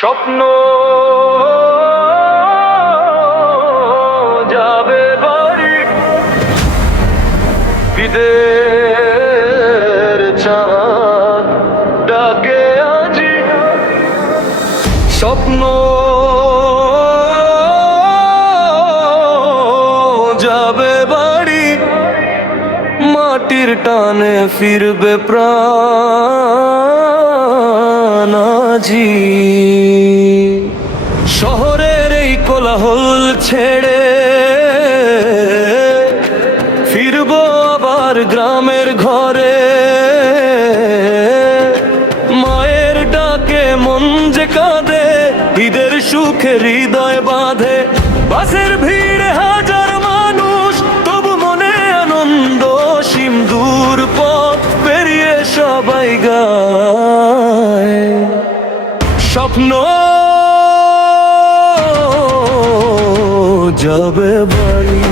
স্বপ্ন যাবে বাড়ি, বিদের চাঁদ ডাকে আজি। স্বপ্ন যাবে বাড়ি, মাটির টানে ফিরবে প্রাণ আজি। শহরের এই কোলাহল ছেড়ে ফিরবো আবার গ্রামের ঘরে। মায়ের ডাকে মন যে কাঁদে, ঈদের সুখে হৃদয় বাঁধে। বাসের ভিড়ে হাজার মানুষ, তবু মনে আনন্দ সীম। দূর পথ পেরিয়ে সবাই গায় স্বপ্ন যাবে বাড়ি।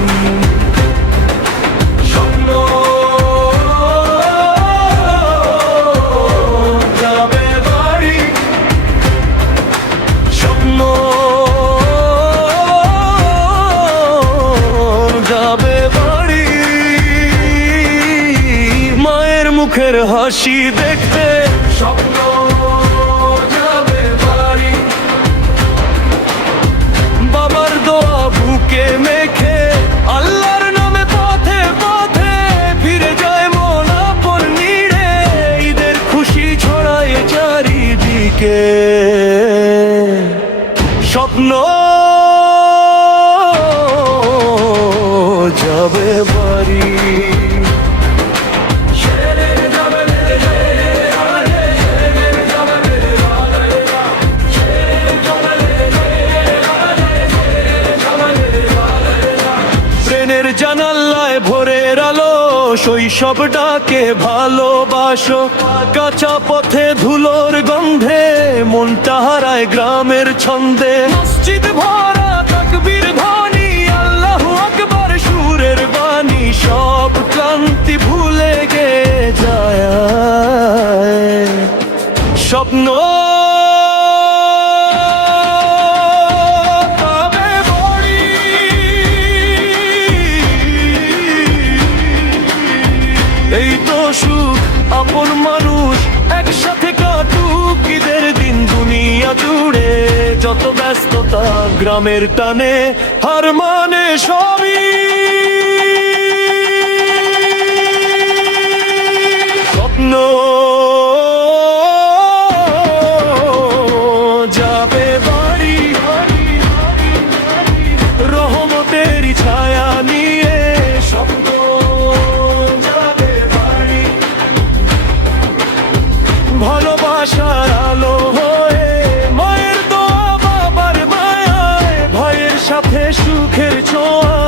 স্বপ্ন যাবে বাড়ি, স্বপ্ন যাবে বাড়ি। মায়ের মুখের হাসি দেখতে স্বপ্ন যাবে বাড়ি। বাবার দোয়া বুকে মেখে আল্লাহর নামে পথে পথে ফিরে যায় মন আপন নিড়ে। ঈদের খুশি ছড়ায় চারিদিকে, স্বপ্ন যাবে বাড়ি। জানালায় ভোরের আলো, শৈশব ডাকে ভালোবাসো। কাঁচা পথে ধুলোর গন্ধে মনটা হারায় গ্রামের ছন্দে। মসজিদ ভরা তাকবীর ধ্বনি, আল্লাহু আকবার সুরের বাণী। সব ক্লান্তি ভুলে গে যায় স্বপ্ন সুখ। আপন মানুষ একসাথে কাটুক ঈদের দিন দুনিয়া জুড়ে। যত ব্যস্ততা গ্রামের টানে হার মানে সবই। স্বপ্ন যাবে বাড়ি, রহমতের ছায়া নিয়ে। স্বপ্ন ভালোবাসার আলো হয়ে, মায়ের দোয়া বাবার মায়ায়, ভাইয়ের সাথে সুখের ছোঁয়া।